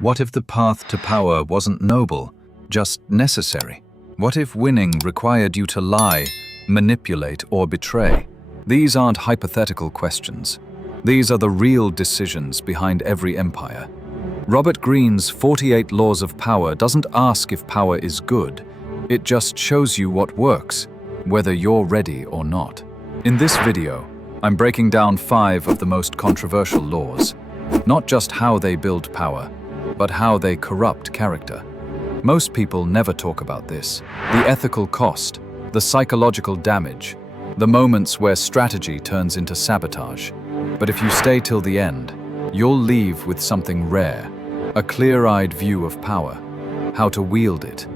What if the path to power wasn't noble, just necessary? What if winning required you to lie, manipulate, or betray? These aren't hypothetical questions. These are the real decisions behind every empire. Robert Greene's 48 Laws of Power doesn't ask if power is good. It just shows you what works, whether you're ready or not. In this video, I'm breaking down 5 of the most controversial laws. Not just how they build power, but how they corrupt character. Most people never talk about this. The ethical cost, the psychological damage, the moments where strategy turns into sabotage. But if you stay till the end, you'll leave with something rare, a clear-eyed view of power, how to wield it,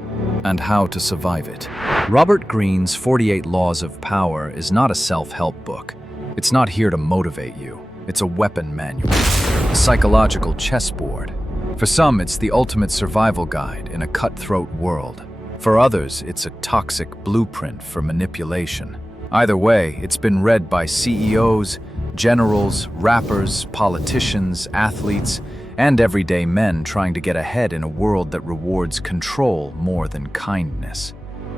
and how to survive it. Robert Greene's 48 Laws of Power is not a self-help book. It's not here to motivate you. It's a weapon manual, a psychological chessboard. For some, it's the ultimate survival guide in a cutthroat world. For others, it's a toxic blueprint for manipulation. Either way, it's been read by CEOs, generals, rappers, politicians, athletes, and everyday men trying to get ahead in a world that rewards control more than kindness.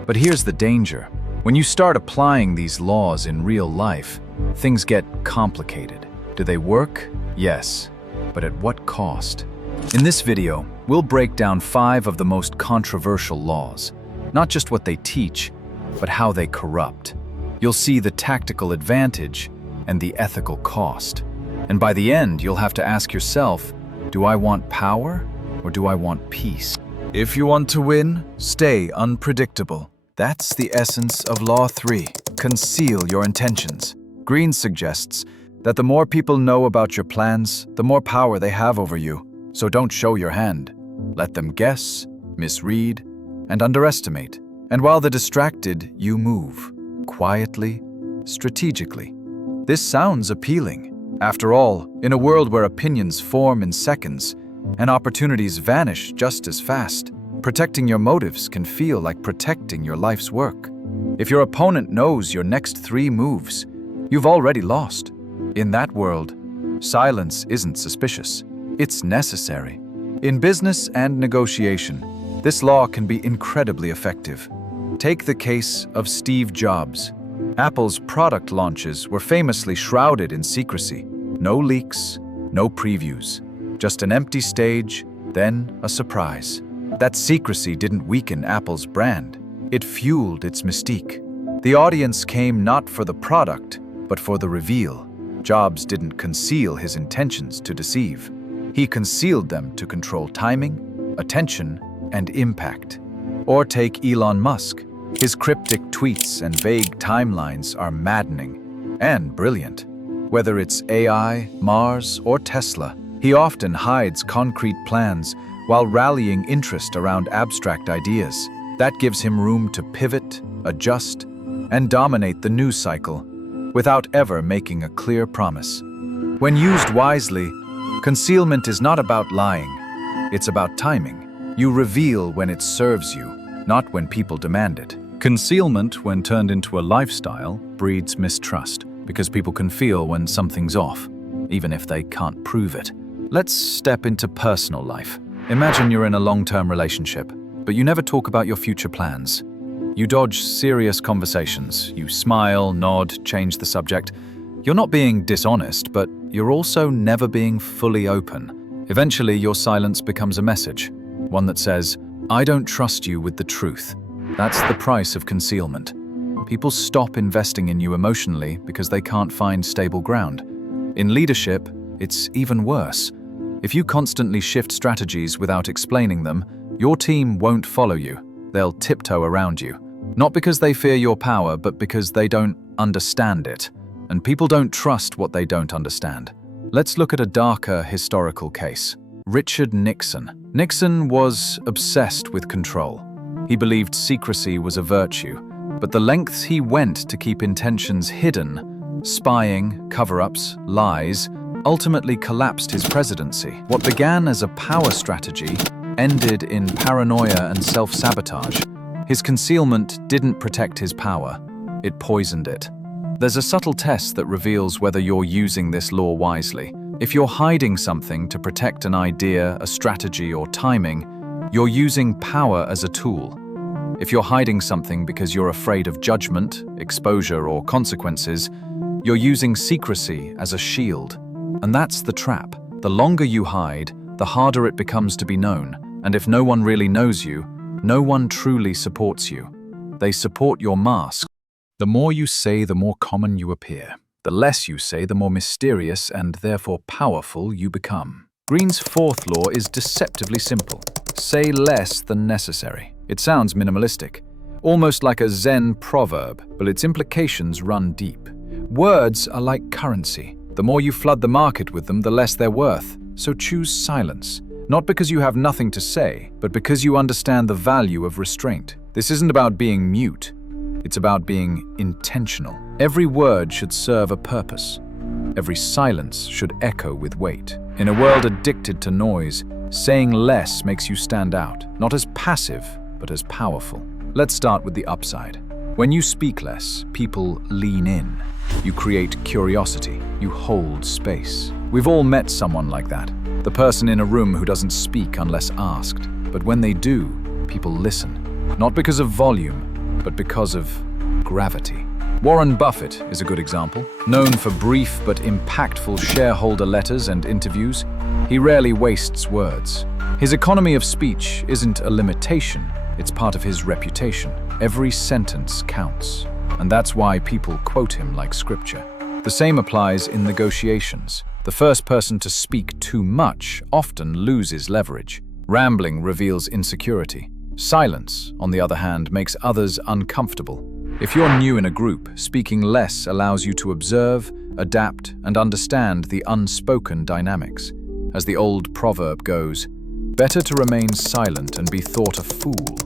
But here's the danger. When you start applying these laws in real life, things get complicated. Do they work? Yes. But at what cost? In this video, we'll break down 5 of the most controversial laws. Not just what they teach, but how they corrupt. You'll see the tactical advantage and the ethical cost. And by the end, you'll have to ask yourself, do I want power or do I want peace? If you want to win, stay unpredictable. That's the essence of Law 3. Conceal your intentions. Greene suggests that the more people know about your plans, the more power they have over you. So don't show your hand. Let them guess, misread, and underestimate. And while they're distracted, you move. Quietly, strategically. This sounds appealing. After all, in a world where opinions form in seconds and opportunities vanish just as fast, protecting your motives can feel like protecting your life's work. If your opponent knows your next 3 moves, you've already lost. In that world, silence isn't suspicious. It's necessary. In business and negotiation, this law can be incredibly effective. Take the case of Steve Jobs. Apple's product launches were famously shrouded in secrecy. No leaks, no previews. Just an empty stage, then a surprise. That secrecy didn't weaken Apple's brand. It fueled its mystique. The audience came not for the product, but for the reveal. Jobs didn't conceal his intentions to deceive. He concealed them to control timing, attention, and impact. Or take Elon Musk. His cryptic tweets and vague timelines are maddening and brilliant. Whether it's AI, Mars, or Tesla, he often hides concrete plans while rallying interest around abstract ideas. That gives him room to pivot, adjust, and dominate the news cycle without ever making a clear promise. When used wisely, concealment is not about lying. It's about timing. You reveal when it serves you, not when people demand it. Concealment, when turned into a lifestyle, breeds mistrust because people can feel when something's off, even if they can't prove it. Let's step into personal life. Imagine you're in a long-term relationship, but you never talk about your future plans. You dodge serious conversations. You smile, nod, change the subject. You're not being dishonest, but you're also never being fully open. Eventually, your silence becomes a message, one that says, I don't trust you with the truth. That's the price of concealment. People stop investing in you emotionally because they can't find stable ground. In leadership, it's even worse. If you constantly shift strategies without explaining them, your team won't follow you. They'll tiptoe around you. Not because they fear your power, but because they don't understand it. And people don't trust what they don't understand. Let's look at a darker historical case. Richard Nixon. Nixon was obsessed with control. He believed secrecy was a virtue, but the lengths he went to keep intentions hidden, spying, cover-ups, lies, ultimately collapsed his presidency. What began as a power strategy ended in paranoia and self-sabotage. His concealment didn't protect his power, it poisoned it. There's a subtle test that reveals whether you're using this law wisely. If you're hiding something to protect an idea, a strategy, or timing, you're using power as a tool. If you're hiding something because you're afraid of judgment, exposure, or consequences, you're using secrecy as a shield. And that's the trap. The longer you hide, the harder it becomes to be known. And if no one really knows you, no one truly supports you. They support your mask. The more you say, the more common you appear. The less you say, the more mysterious and therefore powerful you become. Greene's fourth law is deceptively simple. Say less than necessary. It sounds minimalistic, almost like a Zen proverb, but its implications run deep. Words are like currency. The more you flood the market with them, the less they're worth. So choose silence. Not because you have nothing to say, but because you understand the value of restraint. This isn't about being mute. It's about being intentional. Every word should serve a purpose. Every silence should echo with weight. In a world addicted to noise, saying less makes you stand out, not as passive, but as powerful. Let's start with the upside. When you speak less, people lean in. You create curiosity. You hold space. We've all met someone like that. The person in a room who doesn't speak unless asked. But when they do, people listen. Not because of volume, but because of gravity. Warren Buffett is a good example. Known for brief but impactful shareholder letters and interviews, he rarely wastes words. His economy of speech isn't a limitation, it's part of his reputation. Every sentence counts, and that's why people quote him like scripture. The same applies in negotiations. The first person to speak too much often loses leverage. Rambling reveals insecurity. Silence, on the other hand, makes others uncomfortable. If you're new in a group, speaking less allows you to observe, adapt, and understand the unspoken dynamics. As the old proverb goes, better to remain silent and be thought a fool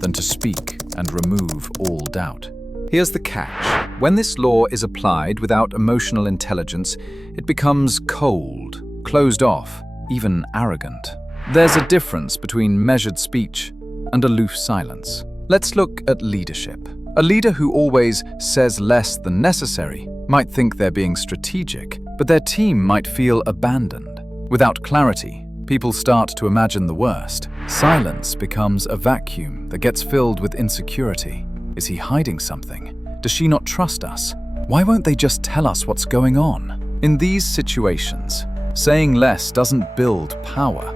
than to speak and remove all doubt. Here's the catch. When this law is applied without emotional intelligence, it becomes cold, closed off, even arrogant. There's a difference between measured speech and aloof silence. Let's look at leadership. A leader who always says less than necessary might think they're being strategic, but their team might feel abandoned. Without clarity, people start to imagine the worst. Silence becomes a vacuum that gets filled with insecurity. Is he hiding something? Does she not trust us? Why won't they just tell us what's going on? In these situations, saying less doesn't build power.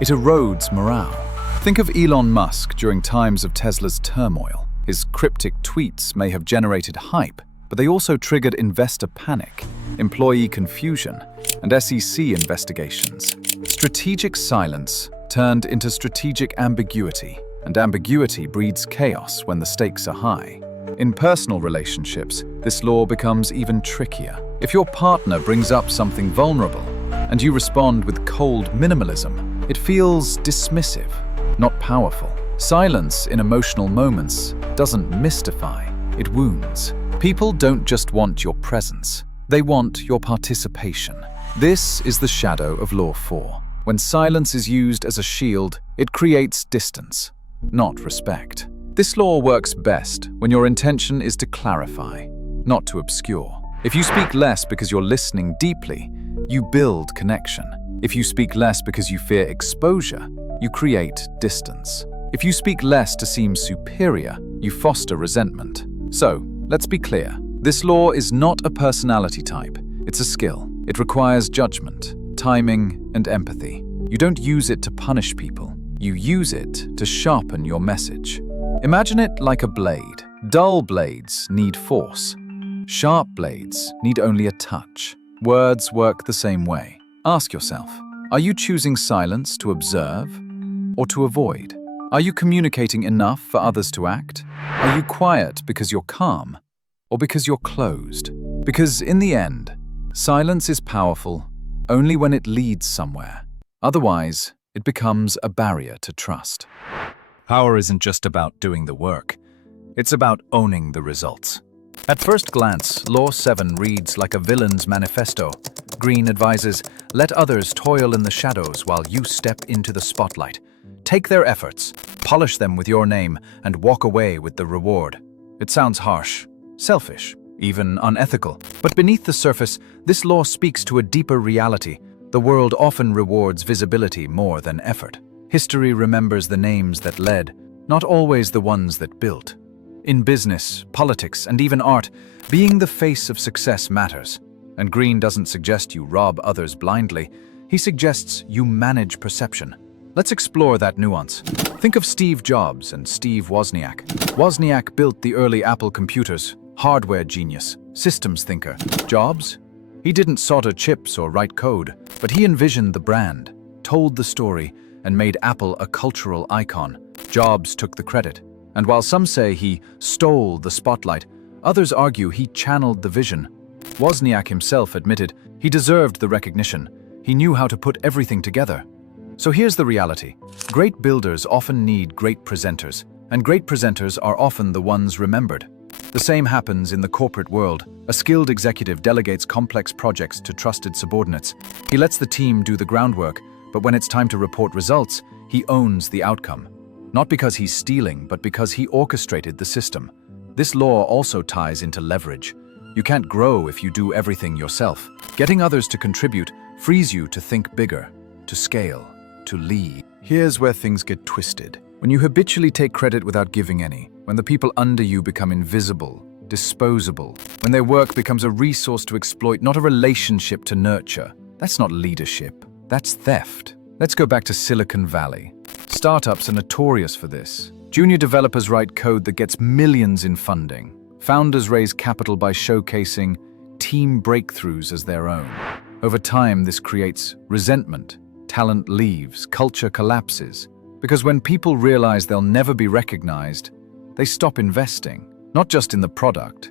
It erodes morale. Think of Elon Musk during times of Tesla's turmoil. His cryptic tweets may have generated hype, but they also triggered investor panic, employee confusion, and SEC investigations. Strategic silence turned into strategic ambiguity, and ambiguity breeds chaos when the stakes are high. In personal relationships, this law becomes even trickier. If your partner brings up something vulnerable, and you respond with cold minimalism, it feels dismissive, not powerful. Silence in emotional moments doesn't mystify, it wounds. People don't just want your presence, they want your participation. This is the shadow of Law 4. When silence is used as a shield, it creates distance, not respect. This law works best when your intention is to clarify, not to obscure. If you speak less because you're listening deeply, you build connection. If you speak less because you fear exposure, you create distance. If you speak less to seem superior, you foster resentment. So, let's be clear. This law is not a personality type. It's a skill. It requires judgment, timing, and empathy. You don't use it to punish people. You use it to sharpen your message. Imagine it like a blade. Dull blades need force. Sharp blades need only a touch. Words work the same way. Ask yourself, are you choosing silence to observe or to avoid? Are you communicating enough for others to act? Are you quiet because you're calm or because you're closed? Because in the end, silence is powerful only when it leads somewhere. Otherwise, it becomes a barrier to trust. Power isn't just about doing the work. It's about owning the results. At first glance, Law 7 reads like a villain's manifesto. Greene advises, let others toil in the shadows while you step into the spotlight. Take their efforts, polish them with your name, and walk away with the reward. It sounds harsh, selfish, even unethical. But beneath the surface, this law speaks to a deeper reality. The world often rewards visibility more than effort. History remembers the names that led, not always the ones that built. In business, politics, and even art, being the face of success matters. And Greene doesn't suggest you rob others blindly. He suggests you manage perception. Let's explore that nuance. Think of Steve Jobs and Steve Wozniak. Wozniak built the early Apple computers, hardware genius, systems thinker. Jobs? He didn't solder chips or write code, but he envisioned the brand, told the story, and made Apple a cultural icon. Jobs took the credit. And while some say he stole the spotlight, others argue he channeled the vision. Wozniak himself admitted he deserved the recognition. He knew how to put everything together. So here's the reality. Great builders often need great presenters, and great presenters are often the ones remembered. The same happens in the corporate world. A skilled executive delegates complex projects to trusted subordinates. He lets the team do the groundwork, but when it's time to report results, he owns the outcome. Not because he's stealing, but because he orchestrated the system. This law also ties into leverage. You can't grow if you do everything yourself. Getting others to contribute frees you to think bigger, to scale, to lead. Here's where things get twisted. When you habitually take credit without giving any, when the people under you become invisible, disposable, when their work becomes a resource to exploit, not a relationship to nurture, that's not leadership, that's theft. Let's go back to Silicon Valley. Startups are notorious for this. Junior developers write code that gets millions in funding. Founders raise capital by showcasing team breakthroughs as their own. Over time, this creates resentment. Talent leaves, culture collapses. Because when people realize they'll never be recognized, they stop investing, not just in the product,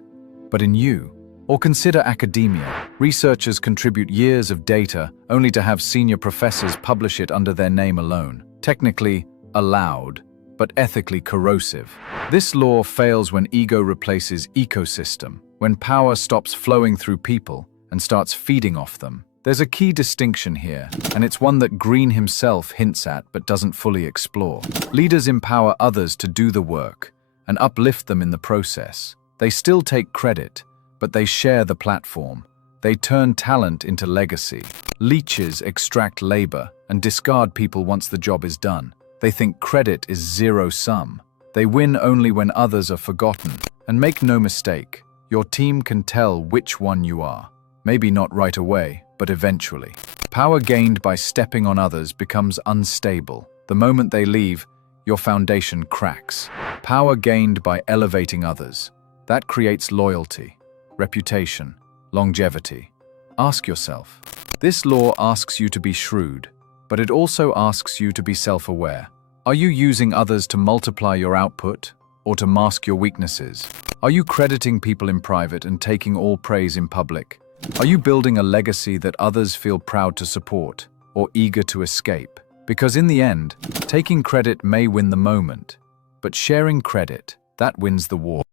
but in you. Or consider academia. Researchers contribute years of data only to have senior professors publish it under their name alone. Technically allowed, but ethically corrosive. This law fails when ego replaces ecosystem, when power stops flowing through people and starts feeding off them. There's a key distinction here, and it's one that Greene himself hints at but doesn't fully explore. Leaders empower others to do the work and uplift them in the process. They still take credit, but they share the platform. They turn talent into legacy. Leeches extract labor and discard people once the job is done. They think credit is zero-sum. They win only when others are forgotten. And make no mistake, your team can tell which one you are. Maybe not right away, but eventually. Power gained by stepping on others becomes unstable. The moment they leave, your foundation cracks. Power gained by elevating others. That creates loyalty, reputation, longevity. Ask yourself. This law asks you to be shrewd, but it also asks you to be self-aware. Are you using others to multiply your output or to mask your weaknesses? Are you crediting people in private and taking all praise in public? Are you building a legacy that others feel proud to support or eager to escape? Because in the end, taking credit may win the moment, but sharing credit, that wins the war.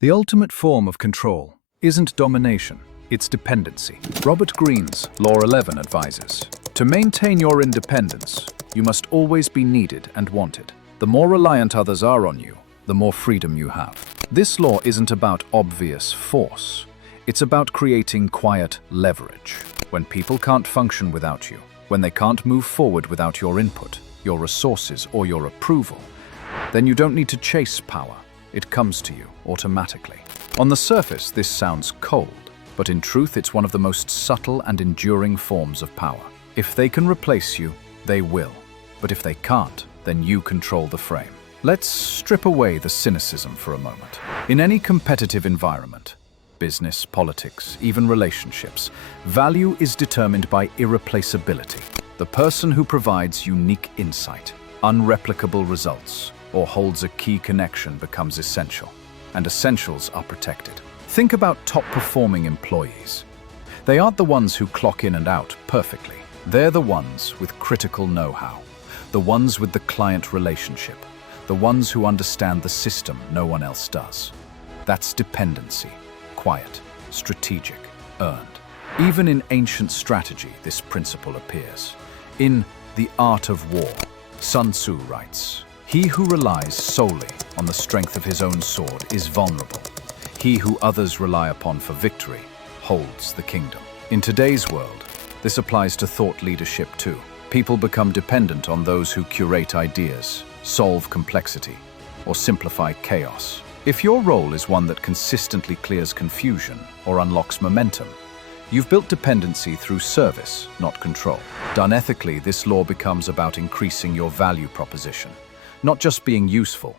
The ultimate form of control isn't domination, it's dependency. Robert Greene's Law 11 advises, to maintain your independence, you must always be needed and wanted. The more reliant others are on you, the more freedom you have. This law isn't about obvious force. It's about creating quiet leverage. When people can't function without you, when they can't move forward without your input, your resources, or your approval, then you don't need to chase power. It comes to you automatically. On the surface, this sounds cold, but in truth, it's one of the most subtle and enduring forms of power. If they can replace you, they will. But if they can't, then you control the frame. Let's strip away the cynicism for a moment. In any competitive environment, business, politics, even relationships, value is determined by irreplaceability. The person who provides unique insight, unreplicable results, or holds a key connection becomes essential, and essentials are protected. Think about top-performing employees. They aren't the ones who clock in and out perfectly. They're the ones with critical know-how, the ones with the client relationship, the ones who understand the system no one else does. That's dependency. Quiet, strategic, earned. Even in ancient strategy, this principle appears. In The Art of War, Sun Tzu writes, "He who relies solely on the strength of his own sword is vulnerable. He who others rely upon for victory holds the kingdom. In today's world, this applies to thought leadership too. People become dependent on those who curate ideas, solve complexity, or simplify chaos. If your role is one that consistently clears confusion or unlocks momentum, you've built dependency through service, not control. Done ethically, this law becomes about increasing your value proposition, not just being useful,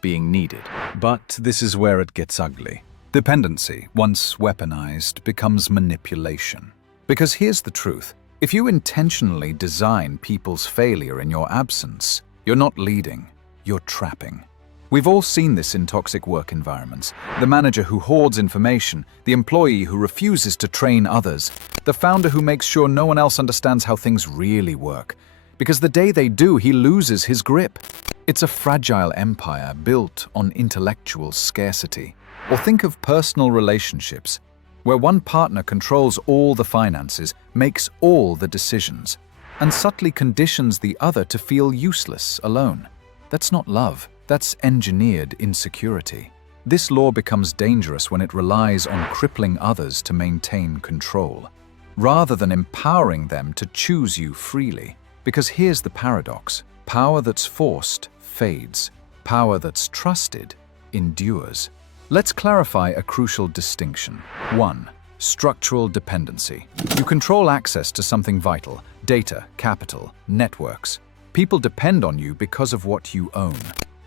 being needed. But this is where it gets ugly. Dependency, once weaponized, becomes manipulation. Because here's the truth. If you intentionally design people's failure in your absence, you're not leading, you're trapping. We've all seen this in toxic work environments. The manager who hoards information, the employee who refuses to train others, the founder who makes sure no one else understands how things really work. Because the day they do, he loses his grip. It's a fragile empire built on intellectual scarcity. Or think of personal relationships, where one partner controls all the finances, makes all the decisions, and subtly conditions the other to feel useless alone. That's not love. That's engineered insecurity. This law becomes dangerous when it relies on crippling others to maintain control, rather than empowering them to choose you freely. Because here's the paradox. Power that's forced fades. Power that's trusted endures. Let's clarify a crucial distinction. 1. Structural dependency. You control access to something vital: data, capital, networks. People depend on you because of what you own.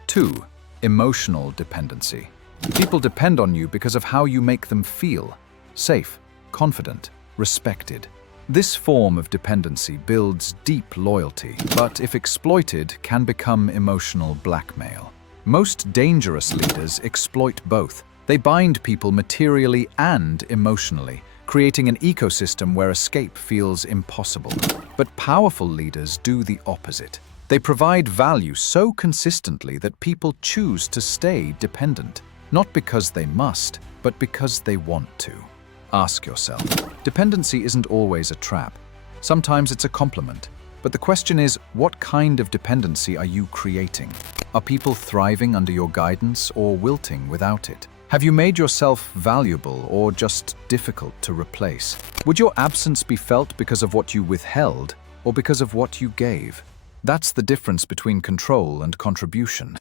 2. Emotional dependency. People depend on you because of how you make them feel: safe, confident, respected. This form of dependency builds deep loyalty, but if exploited, can become emotional blackmail. Most dangerous leaders exploit both. They bind people materially and emotionally, creating an ecosystem where escape feels impossible. But powerful leaders do the opposite. They provide value so consistently that people choose to stay dependent, not because they must, but because they want to. Ask yourself, dependency isn't always a trap. Sometimes it's a complement. But the question is, what kind of dependency are you creating? Are people thriving under your guidance or wilting without it? Have you made yourself valuable or just difficult to replace? Would your absence be felt because of what you withheld or because of what you gave? That's the difference between control and contribution.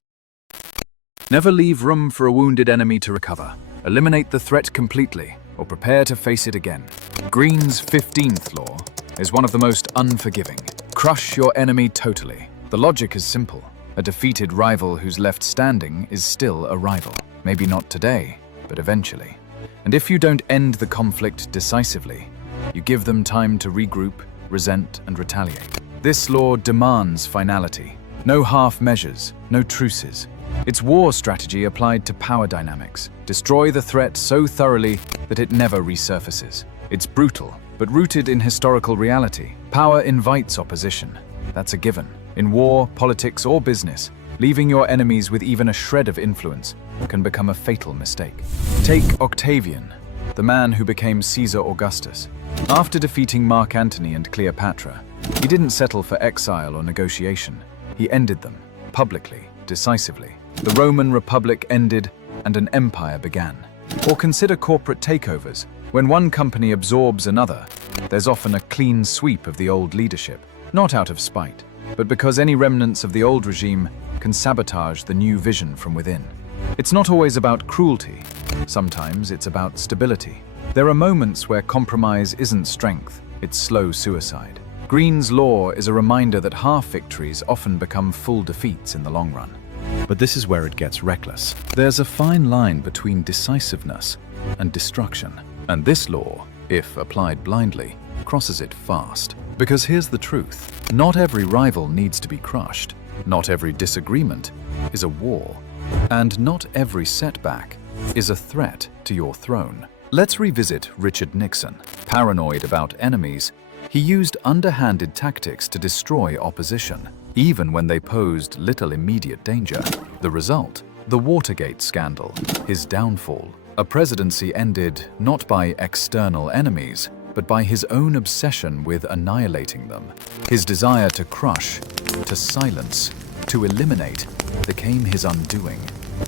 Never leave room for a wounded enemy to recover. Eliminate the threat completely, or prepare to face it again. Greene's 15th law is one of the most unforgiving. Crush your enemy totally. The logic is simple. A defeated rival who's left standing is still a rival. Maybe not today, but eventually. And if you don't end the conflict decisively, you give them time to regroup, resent, and retaliate. This law demands finality. No half measures, no truces. It's war strategy applied to power dynamics. Destroy the threat so thoroughly that it never resurfaces. It's brutal, but rooted in historical reality. Power invites opposition. That's a given. In war, politics, or business, leaving your enemies with even a shred of influence can become a fatal mistake. Take Octavian, the man who became Caesar Augustus. After defeating Mark Antony and Cleopatra, he didn't settle for exile or negotiation. He ended them, publicly, decisively. The Roman Republic ended and an empire began. Or consider corporate takeovers. When one company absorbs another, there's often a clean sweep of the old leadership, not out of spite, but because any remnants of the old regime can sabotage the new vision from within. It's not always about cruelty. Sometimes it's about stability. There are moments where compromise isn't strength, it's slow suicide. Greene's law is a reminder that half victories often become full defeats in the long run. But this is where it gets reckless. There's a fine line between decisiveness and destruction. And this law, if applied blindly, crosses it fast. Because here's the truth. Not every rival needs to be crushed. Not every disagreement is a war. And not every setback is a threat to your throne. Let's revisit Richard Nixon. Paranoid about enemies, he used underhanded tactics to destroy opposition, even when they posed little immediate danger. The result? The Watergate scandal, his downfall. A presidency ended not by external enemies, but by his own obsession with annihilating them. His desire to crush, to silence, to eliminate became his undoing.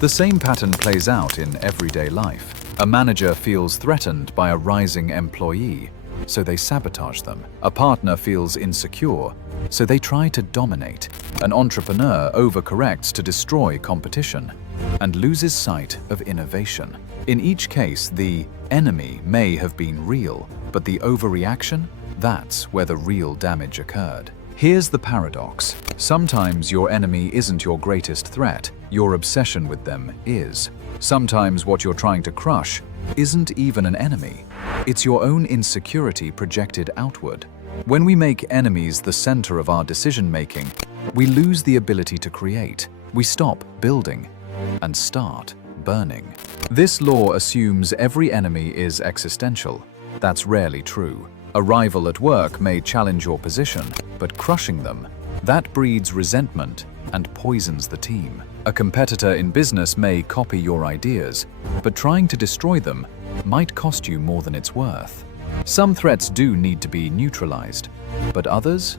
The same pattern plays out in everyday life. A manager feels threatened by a rising employee, so they sabotage them. A partner feels insecure, so they try to dominate. An entrepreneur overcorrects to destroy competition and loses sight of innovation. In each case, the enemy may have been real, but the overreaction, that's where the real damage occurred. Here's the paradox. Sometimes your enemy isn't your greatest threat, your obsession with them is. Sometimes what you're trying to crush isn't even an enemy. It's your own insecurity projected outward. When we make enemies the center of our decision-making, we lose the ability to create. We stop building and start burning. This law assumes every enemy is existential. That's rarely true. A rival at work may challenge your position, but crushing them, that breeds resentment and poisons the team. A competitor in business may copy your ideas, but trying to destroy them might cost you more than it's worth. Some threats do need to be neutralized, but others,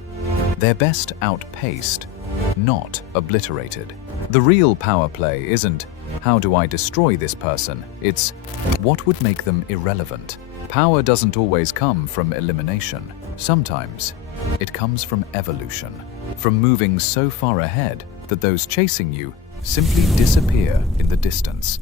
they're best outpaced, not obliterated. The real power play isn't, how do I destroy this person? It's, what would make them irrelevant? Power doesn't always come from elimination. Sometimes it comes from evolution, from moving so far ahead that those chasing you simply disappear in the distance.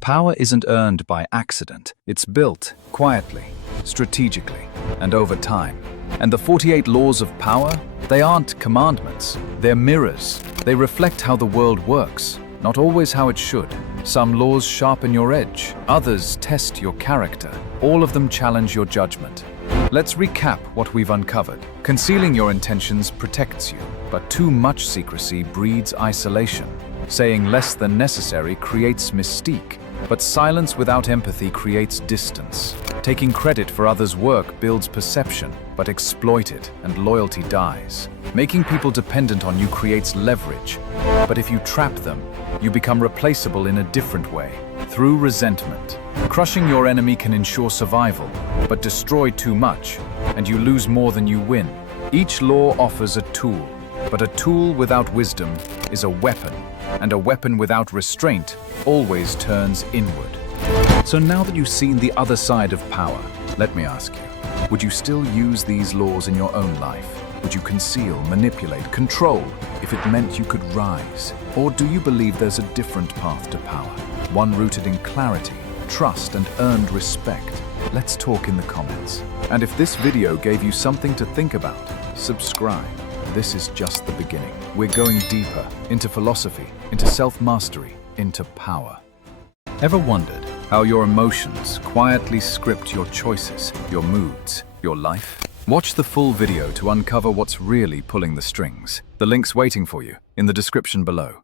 Power isn't earned by accident. It's built quietly, strategically, and over time. And the 48 laws of power, they aren't commandments. They're mirrors. They reflect how the world works, not always how it should. Some laws sharpen your edge, others test your character. All of them challenge your judgment. Let's recap what we've uncovered. Concealing your intentions protects you, but too much secrecy breeds isolation. Saying less than necessary creates mystique, but silence without empathy creates distance. Taking credit for others' work builds perception, but exploit it and loyalty dies. Making people dependent on you creates leverage, but if you trap them, you become replaceable in a different way, through resentment. Crushing your enemy can ensure survival, but destroy too much, and you lose more than you win. Each law offers a tool, but a tool without wisdom is a weapon, and a weapon without restraint always turns inward. So now that you've seen the other side of power, let me ask you, would you still use these laws in your own life? Would you conceal, manipulate, control if it meant you could rise? Or do you believe there's a different path to power? One rooted in clarity, trust, and earned respect? Let's talk in the comments. And if this video gave you something to think about, subscribe. This is just the beginning. We're going deeper into philosophy, into self-mastery, into power. Ever wondered how your emotions quietly script your choices, your moods, your life? Watch the full video to uncover what's really pulling the strings. The link's waiting for you in the description below.